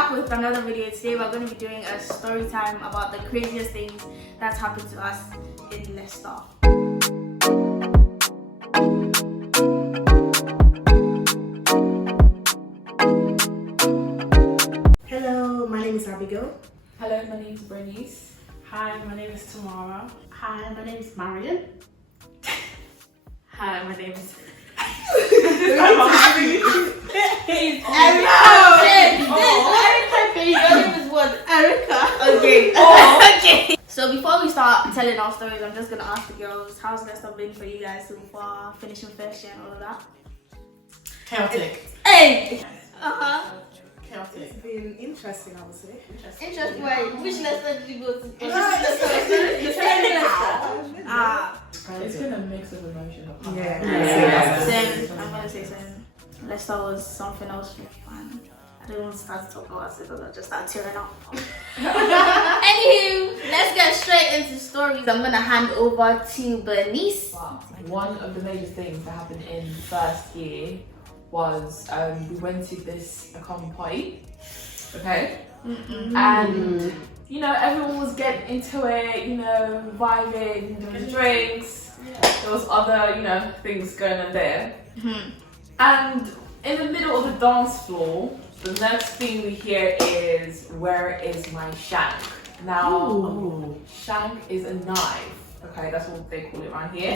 back with another video. Today we're going to be doing a story time about the craziest things that's happened to us in Leicester. Hello, my name is Abigail. Hello, my name is Frenemies. Hi, my name is Tamara. Hi, my name is Marion. Hi, my name is Erica. Okay. Okay. So before we start telling our stories, I'm just gonna ask the girls, how's Leicester been for you guys so far? Finishing first year and all of that. chaotic. Hey. Chaotic. It's been interesting, I would say. Interesting. Wait, which Leicester did you go to? It's been a mix of emotions. Yeah. Same. I'm gonna say same. Leicester was something else really fun. I don't want to start to talk about it because I just start tearing up. Anywho, let's get straight into stories. I'm gonna hand over to Bernice. One of the major things that happened in first year was we went to this common party, okay? And you know, everyone was getting into it, you know, vibing, doing drinks. There was other, you know, things going on there. And in the middle of the dance floor, the next thing we hear is, "Where is my shank?" Now, shank is a knife, okay? That's what they call it around here.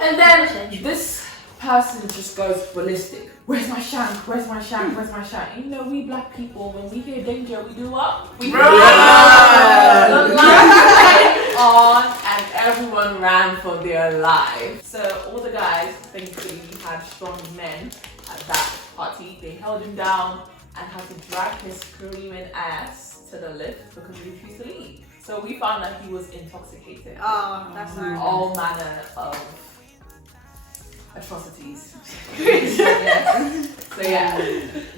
And then this person just goes ballistic. "Where's my shank? Where's my shank? Where's my shank?" And you know, we black people, when we hear danger, we do what? We run! The lights went on and everyone ran for their life. So all the guys, thankfully, we had strong men at that party. They held him down and had to drag his screaming ass to the lift because he refused to leave. So we found that he was intoxicated. Oh, that's nice. All manner of atrocities. So yeah,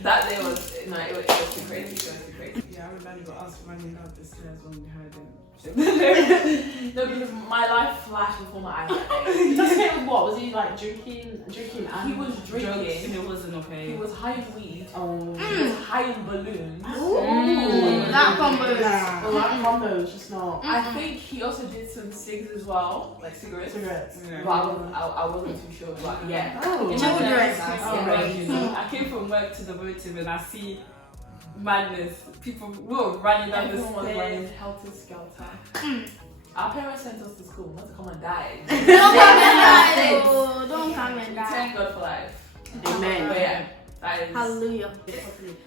that day was it was too crazy. It was too crazy. Yeah, I remember us running up the stairs when we heard him. No, because my life flashed before my eyes that day. Intoxicated with what? Was he like drinking and He was drinking. drugs? It wasn't okay. He was high in weed. Oh. He was high in balloons. That combo is. Well, that combo is just not. I think he also did some cigs as well, like cigarettes. Yeah. But I wasn't too sure. But yeah. Oh. Children. I came from work to the motive and I see madness. People were running down the Everyone was running stairs. helter skelter. Our parents sent us to school not to come and die. Don't come and die. Oh, don't come and die. Thank God for life. Amen. But yeah, that is. Hallelujah.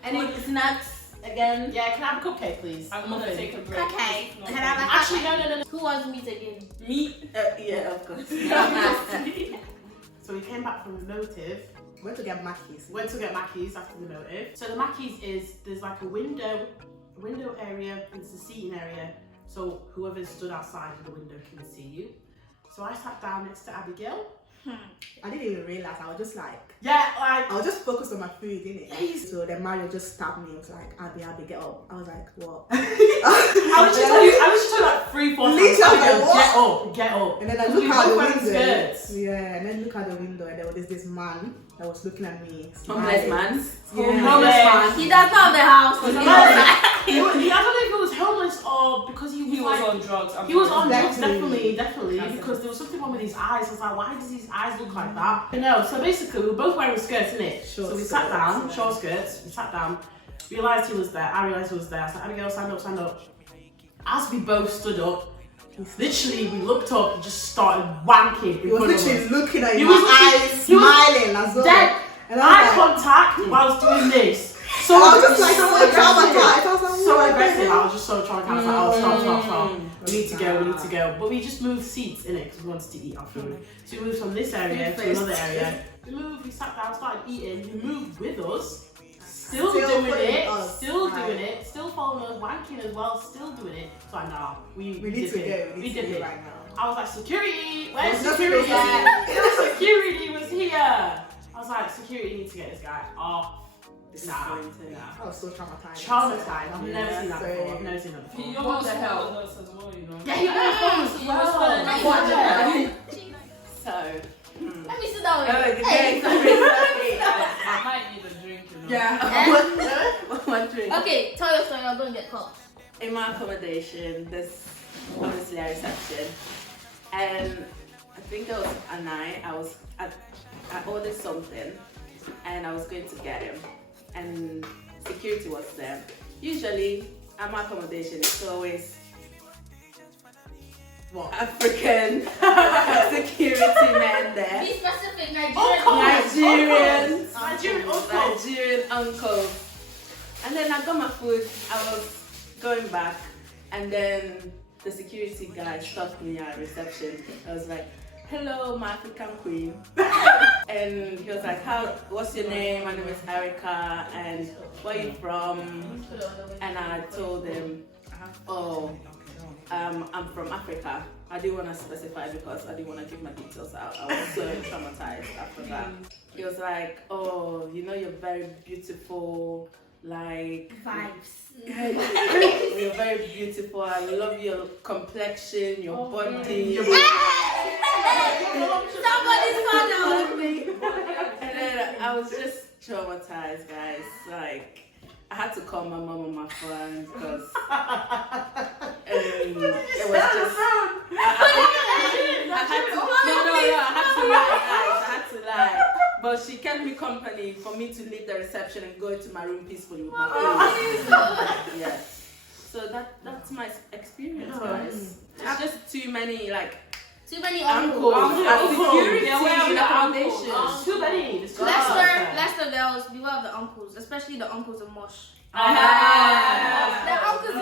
Any snacks again? Yeah, can I have a cupcake, please? I'm gonna take a break. Okay. Can I have a Actually, no. Who wants meat again? Meat. Yeah, of course. So we came back from the motive. Went to get Mackies. Went to get Mackies after the motive. So the Mackies is there's like a window area, there's a seating area. So whoever stood outside of the window can see you. So I sat down next to Abigail. I didn't even realize. I was just like, Yeah, like I was just focused on my food, innit? So then Mario just stabbed me. He was like, Abby, get up. I was like, what? I was just telling like 3-4 times. Literally, Abigail, get up. And then I We look out both the wearing window. skirts. Yeah, and then look out the window, and there was this man that was looking at me. Homeless man. Yeah. He does not have the house. I don't know if he was homeless or because he was on drugs. He was on drugs, Definitely. definitely, because there was something wrong with his eyes. I was like, why does his eyes look like that? No, so basically, we were both wearing skirts, innit? So we sat down, short skirts, we sat down, realised he was there, I realised he was there. I said, Abigail, stand up, stand up. As we both stood up, literally, we looked up and just started wanking in He was front of us. literally looking at He you, was my looking- eyes he was smiling as well. Dead And I eye was like, contact whilst doing this. So I was just like, so aggressive. traumatized. I was like, So what the aggressive. hell? I was just so traumatized. I was like, oh, stop. We need to go. But we just moved seats in it because we wanted to eat our food. So we moved from this area to another area. We sat down, started eating. He moved with us. Still doing it, still following us, wanking as well, still doing it. So I know we need to go. We did need to it. go right now. I was like, security, where's There's security? nothing Security was here. I was like, security needs to get this guy off. Nah. I was so traumatized. Traumatized. I've never seen that so- before. I've never seen that before. He What almost the hell? followed us as well, you know. Yeah, he almost followed us as well. So, Let me sit down with oh, you. good day. I might need a drink, you know. Yeah. my drink. Okay, tell your story. I'm gonna get caught. In my accommodation, there's obviously a reception, and I think it was a night. I ordered something, and I was going to get him, and security was there. Usually, at my accommodation, it's always African security men there. Be specific, Nigerian uncle. And then I got my food. I was going back, and then the security guy stopped me at reception. I was like, "Hello, my African queen." And he was like, what's your name? My name is Erica, and where are you from? And I told him, I'm from Africa. I didn't want to specify because I didn't want to give my details out. I was so traumatized after that. He was like, oh, you know, you're very beautiful, like vibes. You're very beautiful. I love your complexion, your body. Somebody's father. And then I was just traumatized, guys. Like, I had to call my mom and my friends because it was just. I had to lie. But she kept me company for me to leave the reception and go into my room peacefully with my friends. Yes. So that's my experience, guys. It's just too many uncles. Security in the foundation. Too many. Leicester, there was beware of the uncles, especially the uncles of Mosh. The uncles of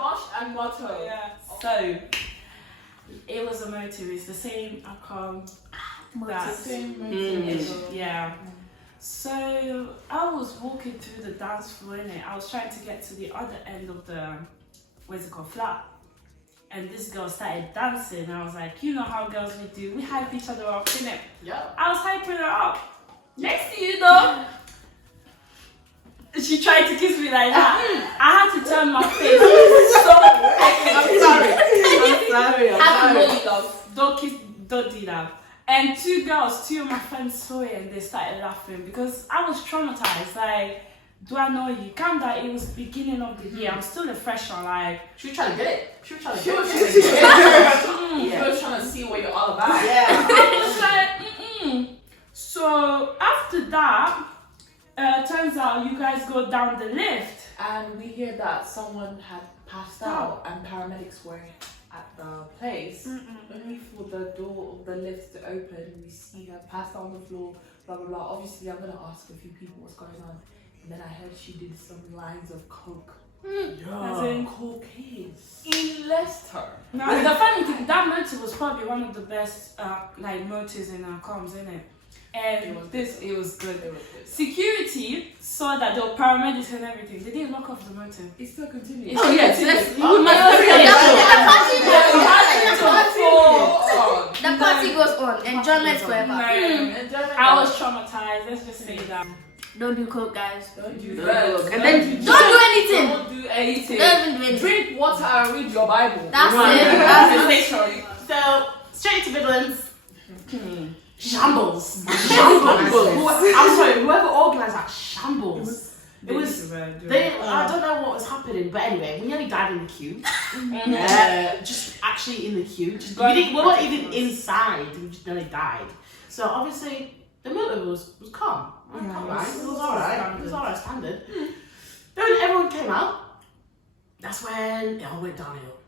Mosh and Motto. Yeah. So it was a motive. It's the same outcome. Yeah. So I was walking through the dance floor, innit? I was trying to get to the other end of the flat. And this girl started dancing. I was like, you know how girls we do. We hype each other up, innit? Yeah. I was hyping her up. Next to you though, she tried to kiss me like that. I had to turn my face. Don't do that. And two of my friends saw it and they started laughing because I was traumatized. Like, do I know you? Calm down. It was beginning of the year. I'm still a fresher. Like, She was trying to get it. She was trying to she get was it. She was trying to see what you're all about. Yeah. It's like, So after that, turns out you guys go down the lift. And we hear that someone had passed out and paramedics were at the place. Only for the door of the lift to open, we see her passed out on the floor, blah blah blah. Obviously, I'm gonna ask a few people what's going on. And then I heard she did some lines of coke. As in cocaine. In Leicester. Now, the funny thing, that motive was probably one of the best motives in our comms, innit? And it was good. Security saw that there were paramedics and everything. They didn't knock off the motive. It still continues. Oh yes, The party goes on. Enjoyment forever. I was traumatized. Let's just say that. Don't do coke, guys. Don't do drugs. drugs. And Don't then do anything. Don't do anything. Don't even do anything. Drink water and read your Bible. That's it. So, straight to Midlands. Shambles. I'm sorry, whoever organised that shambles. It was. I don't know what was happening, but anyway, we nearly died in the queue. Just actually in the queue. We weren't even inside. We just nearly died. So obviously, the motive was calm. It was alright. It was alright standard. Then when everyone came out, that's when it all went downhill.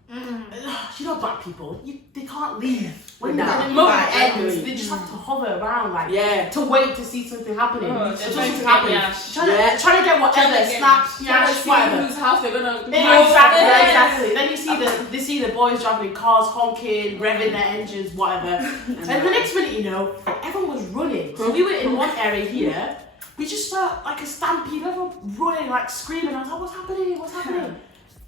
You know, black people, they can't leave. When the moment ends, they just have to hover around, to wait to see something happening. Trying to get whatever, snacks, whatever. Whose house they're gonna Exactly. Then they see the boys driving in cars, honking, revving their engines, whatever. And the next minute, you know, everyone was running. So we were in one area here. We just saw like a stampede, everyone running, like screaming. I was like, what's happening? What's happening?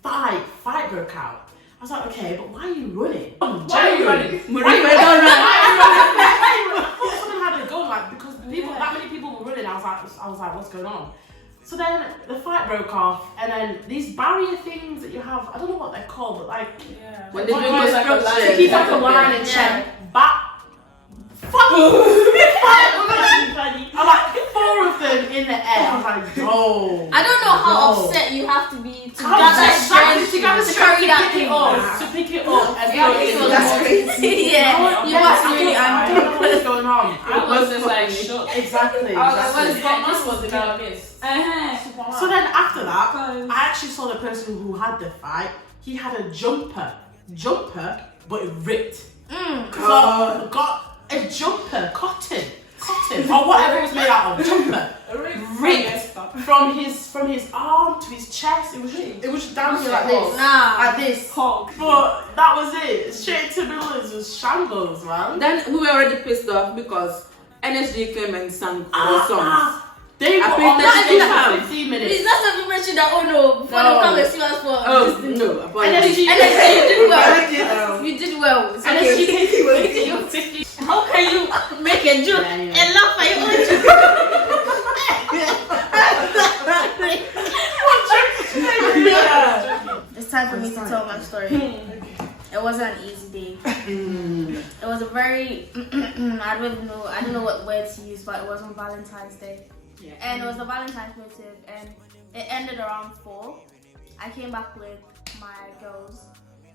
Fight broke out. I was like, okay, but why are you running? Why are you running? Someone had a gun, like, because that many people were running. I was like, what's going on? So then the fight broke off, and then these barrier things that you have, I don't know what they're called, but like, when they do to keep like a line in check. I'm like, 4 of them in the air. I was like, no. I don't know how No. upset you have to be to How gather upset strength she got to carry that thing. to pick it up and Yeah, throw it in. That's crazy. Yeah, you must be really I angry. don't know what's going on. I was just like shocked. Exactly. I was like, exactly. this was the girl miss. So then after that, I actually saw the person who had the fight. He had a jumper, but it ripped. Got a jumper, cotton, or whatever it was made out of, jumper, ripped from his arm to his chest. It was just down here like this, like this. But that was it. Straight to the middle. It was shambles, man. Then we were already pissed off because NSG came and sang our songs. They were I on think that that's for 15 minutes. Please, let's not mention that. Oh no, before they come and sue us for this. No, apologies. NSG, you did well. You did well. It's okay. How can you make a joke and laugh at your own joke? It's time for me to tell my story. It wasn't an easy day. It was a very I don't know what word to use, but it was on Valentine's Day. Yeah. And it was a Valentine's motive, and it ended around 4. I came back with my girls,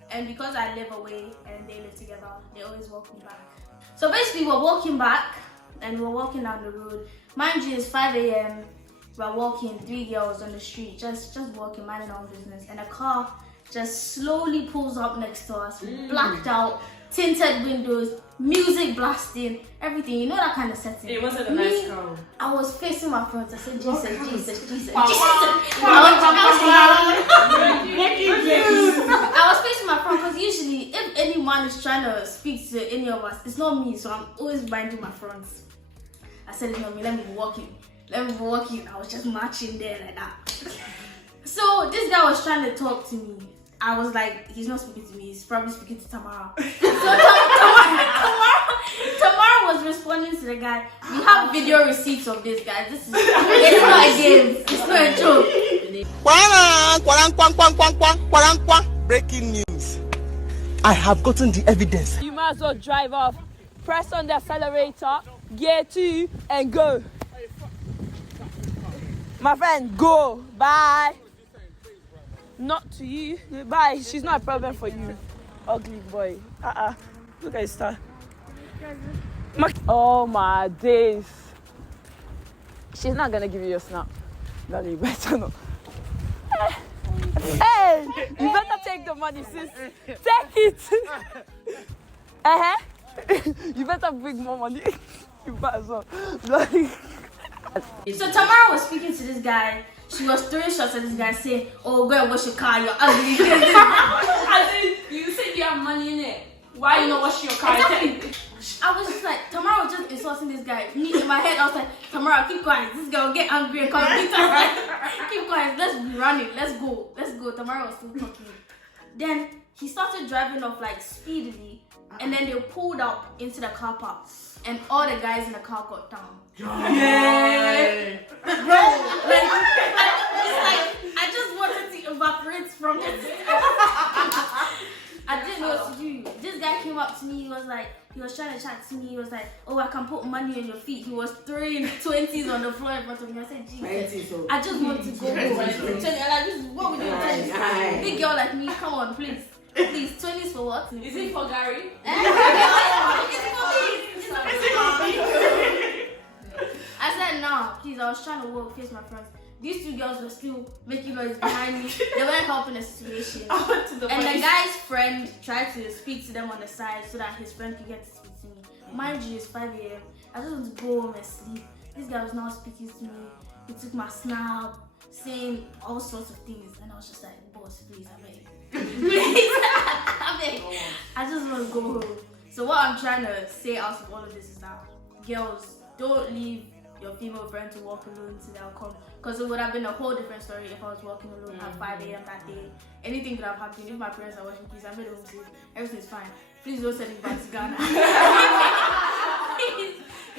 and because I live away and they live together, they always walk me back. So basically, we're walking back, and we're walking down the road. Mind you, it's 5 a.m. We're walking, 3 girls on the street, just walking, minding our own business, and a car just slowly pulls up next to us, blacked out, tinted windows, music blasting, everything. You know that kind of setting. It wasn't a nice car. I was facing my front. I said, Jesus. Wow. I was facing my front because usually if any man is trying to speak to any of us, it's not me, so I'm always minding my front. I said, it's not me, let me be walking. I was just marching there like that. So this guy was trying to talk to me. I was like, he's not speaking to me, he's probably speaking to Tamara. So Tamara was responding to the guy. We have video receipts of this guy. It's not a game, it's not a joke. Breaking news. I have gotten the evidence. You might as well drive off, press on the accelerator, gear 2 and go. My friend, go. Bye. Not to you. Bye. She's not a problem for you. Ugly boy. Look at his star. Oh my days. She's not gonna give you a snap. No, you better not. Hey, you better take the money, sis. Take it. You better bring more money. You better as well. So Tamara was speaking to this guy. She was throwing shots at this guy, saying, "Oh, go and wash your car. You're ugly." You said you have money in it. Why you not washing your car? Exactly. I was just like, Tamara was just insulting this guy. Me in my head, I was like, Tamara, keep quiet. This girl will get angry and come beat us. Keep quiet. Let's be running. Let's go. Tamara was still talking. Then he started driving off like speedily, and then they pulled up into the car park, and all the guys in the car got down. Yeah. Bro, like, it's like I just wanted to evaporate from it. I didn't know what to do. This guy came up to me. He was trying to chat to me. He was like, "Oh, I can put money on your feet." He was throwing 20s on the floor in front of me. I said, "Jesus, I just want to go home." Like, this, what would you do? Big girl like me, come on, please. 20s for what? Is it for Gary? I said, "No, please." I was trying to walk, face my friends. These 2 girls were still making noise behind me. They weren't helping the situation. And the guy's friend tried to speak to them on the side so that his friend could get to speak to me. Mind you, it's 5 a.m. I just want to go home and sleep. This guy was not speaking to me. He took my snap, saying all sorts of things. And I was just like, "Boss, please, I beg. Please, I beg. I just want to go home." So what I'm trying to say out of all of this is that, girls, don't leave your female friend to walk alone till they'll come. Because it would have been a whole different story if I was walking alone at 5 a.m. that day. Anything could have happened. If my parents are watching, please, I made home safe. Everything's fine. Please don't send me back to Ghana. Please.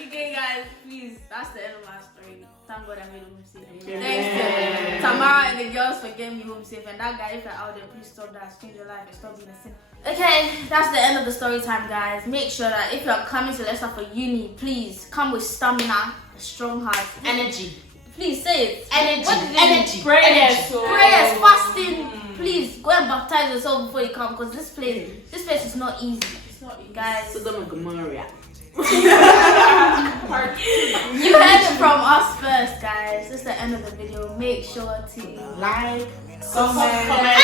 Okay, guys, please. That's the end of my story. Thank God I made home safe. Thanks to Tamara and the girls for getting me home safe. And that guy, if you're out there, please stop that. Change your life and stop being a sinner. Okay, that's the end of the story time, guys. Make sure that if you're coming to Leicester for uni, please come with stamina. a strong heart. Energy. Please say it. Energy. What did it Energy. mean? Prayers. Prayers, fasting. Please go and baptize yourself before you come, because this place is not easy. It's not easy. Guys, Sodom and Gomorrah. you heard it from us first, guys. This is the end of the video. Make sure to Like, Comment.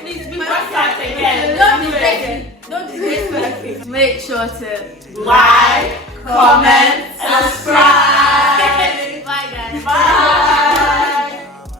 please be Website again. Don't disgrace me. Make sure to Like, comment, subscribe.